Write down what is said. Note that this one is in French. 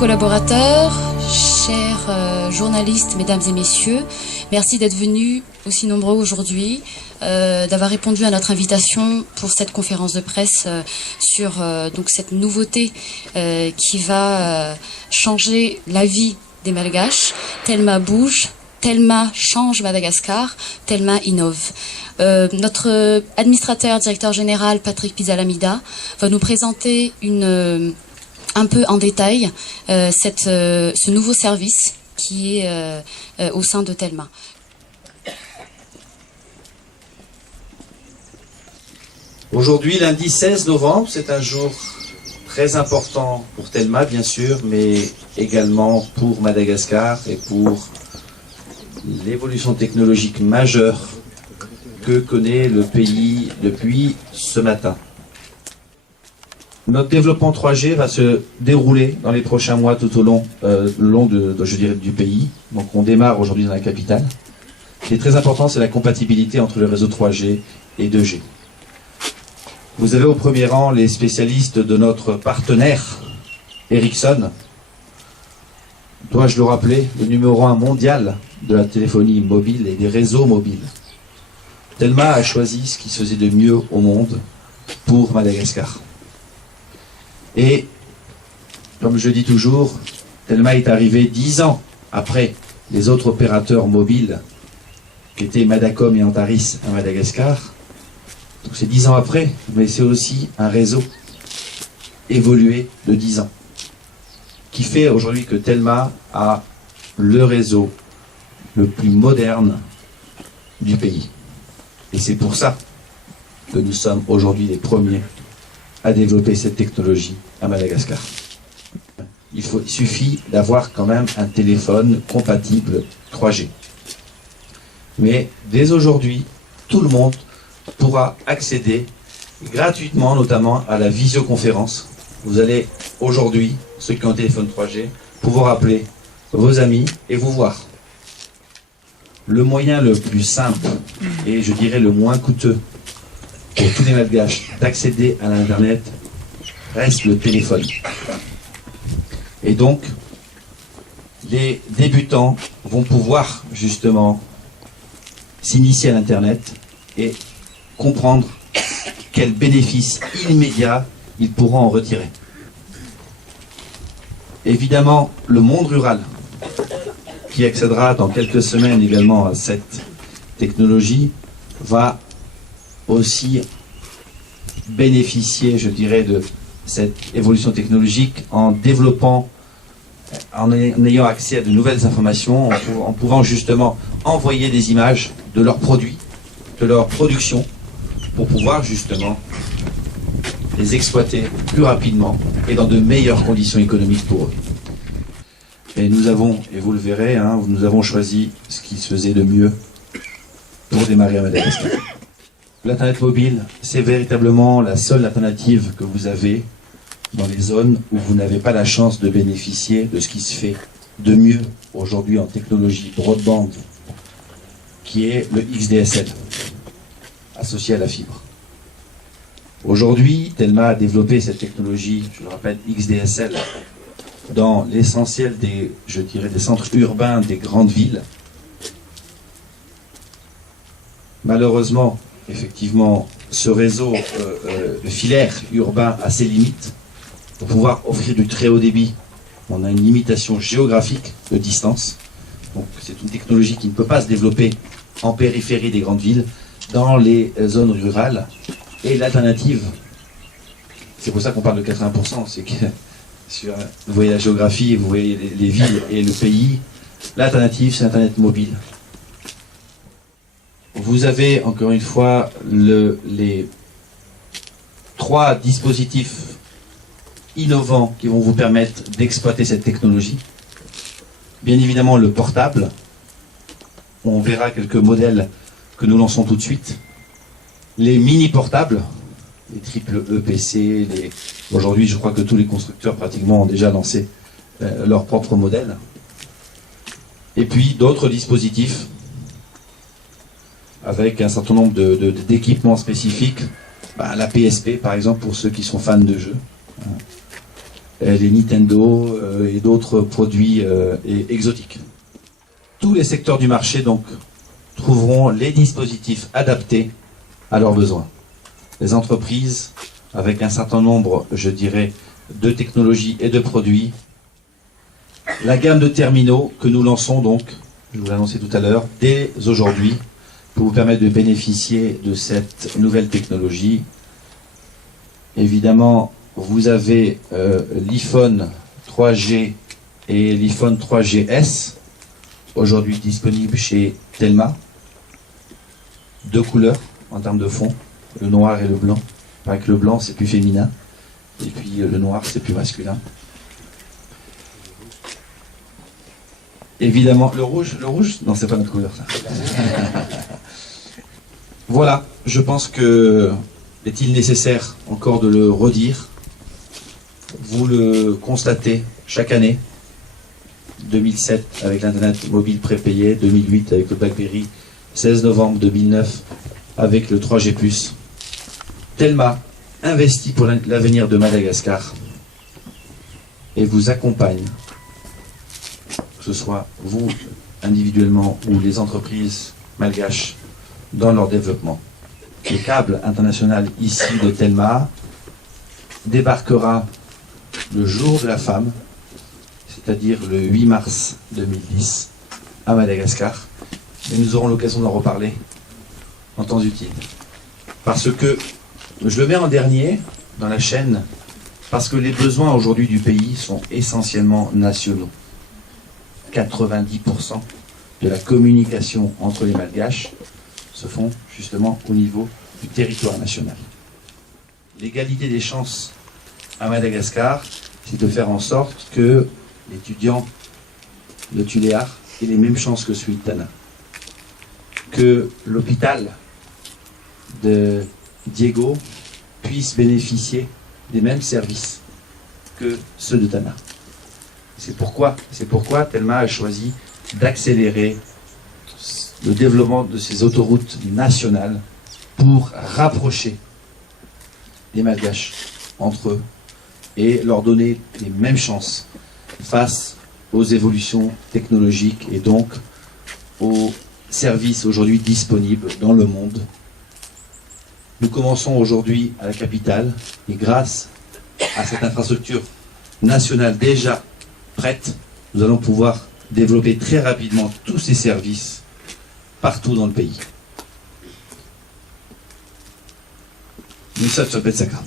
collaborateurs, chers journalistes, mesdames et messieurs, merci d'être venus aussi nombreux aujourd'hui, d'avoir répondu à notre invitation pour cette conférence de presse sur donc cette nouveauté qui va changer la vie des Malgaches. Telma bouge, Telma change Madagascar, Telma innove. Notre administrateur, directeur général, Patrick Pizalamida, va nous présenter un peu en détail ce nouveau service qui est au sein de Telma. Aujourd'hui, lundi 16 novembre, c'est un jour très important pour Telma, bien sûr, mais également pour Madagascar et pour l'évolution technologique majeure que connaît le pays depuis ce matin. Notre développement 3G va se dérouler dans les prochains mois tout au long, je dirais, du pays. Donc on démarre aujourd'hui dans la capitale. Ce qui est très important, c'est la compatibilité entre le réseau 3G et 2G. Vous avez au premier rang les spécialistes de notre partenaire, Ericsson. Dois-je le rappeler, le numéro 1 mondial de la téléphonie mobile et des réseaux mobiles. Telma a choisi ce qui se faisait de mieux au monde pour Madagascar. Et, comme je dis toujours, Telma est arrivé 10 ans après les autres opérateurs mobiles qui étaient Madacom et Antaris à Madagascar. Donc c'est 10 ans après, mais c'est aussi un réseau évolué de 10 ans qui fait aujourd'hui que Telma a le réseau le plus moderne du pays. Et c'est pour ça que nous sommes aujourd'hui les premiers à développer cette technologie à Madagascar. Il suffit d'avoir quand même un téléphone compatible 3G. Mais dès aujourd'hui, tout le monde pourra accéder gratuitement, notamment à la visioconférence. Vous allez aujourd'hui, ceux qui ont un téléphone 3G, pouvoir appeler vos amis et vous voir. Le moyen le plus simple et je dirais le moins coûteux pour tous les Malgaches d'accéder à l'Internet reste le téléphone. Et donc, les débutants vont pouvoir justement s'initier à l'Internet et comprendre quels bénéfices immédiats ils pourront en retirer. Évidemment, le monde rural, qui accédera dans quelques semaines également à cette technologie, va aussi bénéficier, je dirais, de cette évolution technologique en développant, en ayant accès à de nouvelles informations, en pouvant justement envoyer des images de leurs produits, de leur production, pour pouvoir justement les exploiter plus rapidement et dans de meilleures conditions économiques pour eux. Et nous avons, et vous le verrez, nous avons choisi ce qui se faisait de mieux pour démarrer à Madagascar. L'Internet mobile, c'est véritablement la seule alternative que vous avez dans les zones où vous n'avez pas la chance de bénéficier de ce qui se fait de mieux aujourd'hui en technologie broadband, qui est le XDSL, associé à la fibre. Aujourd'hui, Telma a développé cette technologie, je le rappelle, XDSL, dans l'essentiel des centres urbains des grandes villes. Malheureusement, effectivement, ce réseau filaire urbain a ses limites. Pour pouvoir offrir du très haut débit, on a une limitation géographique de distance. Donc c'est une technologie qui ne peut pas se développer en périphérie des grandes villes, dans les zones rurales. Et l'alternative, c'est pour ça qu'on parle de 80%, c'est que vous voyez la géographie, vous voyez les villes et le pays, l'alternative c'est Internet mobile. Vous avez encore une fois les 3 dispositifs innovants qui vont vous permettre d'exploiter cette technologie. Bien évidemment le portable, on verra quelques modèles que nous lançons tout de suite. Les mini portables, les triple EPC, aujourd'hui je crois que tous les constructeurs pratiquement ont déjà lancé leur propre modèle. Et puis d'autres dispositifs avec un certain nombre d'équipements spécifiques, la PSP par exemple pour ceux qui sont fans de jeux. les Nintendo et d'autres produits exotiques. Tous les secteurs du marché donc trouveront les dispositifs adaptés à leurs besoins. Les entreprises, avec un certain nombre, je dirais, de technologies et de produits. La gamme de terminaux que nous lançons donc, je vous l'ai annoncé tout à l'heure, dès aujourd'hui, pour vous permettre de bénéficier de cette nouvelle technologie. Évidemment, vous avez l'iPhone 3G et l'iPhone 3GS, aujourd'hui disponibles chez Telma. Deux couleurs en termes de fond, le noir et le blanc. Avec le blanc, c'est plus féminin, et puis le noir, c'est plus masculin. Évidemment, le rouge, non, c'est pas notre couleur, ça. Voilà, je pense que est-il nécessaire encore de le redire. Vous le constatez chaque année. 2007 avec l'Internet mobile prépayé, 2008 avec le BlackBerry, 16 novembre 2009 avec le 3G+. Telma investit pour l'avenir de Madagascar et vous accompagne, que ce soit vous individuellement ou les entreprises malgaches, dans leur développement. Le câble international ici de Telma débarquera le jour de la femme, c'est-à-dire le 8 mars 2010, à Madagascar. Et nous aurons l'occasion d'en reparler en temps utile. Parce que, je le mets en dernier dans la chaîne, parce que les besoins aujourd'hui du pays sont essentiellement nationaux. 90% de la communication entre les Malgaches se font justement au niveau du territoire national. L'égalité des chances à Madagascar, c'est de faire en sorte que l'étudiant de Tuléar ait les mêmes chances que celui de Tana. Que l'hôpital de Diego puisse bénéficier des mêmes services que ceux de Tana. C'est pourquoi Telma a choisi d'accélérer le développement de ces autoroutes nationales pour rapprocher les Malgaches entre eux et leur donner les mêmes chances face aux évolutions technologiques et donc aux services aujourd'hui disponibles dans le monde. Nous commençons aujourd'hui à la capitale et grâce à cette infrastructure nationale déjà prête, nous allons pouvoir développer très rapidement tous ces services partout dans le pays. Nous sommes sur Petsaka.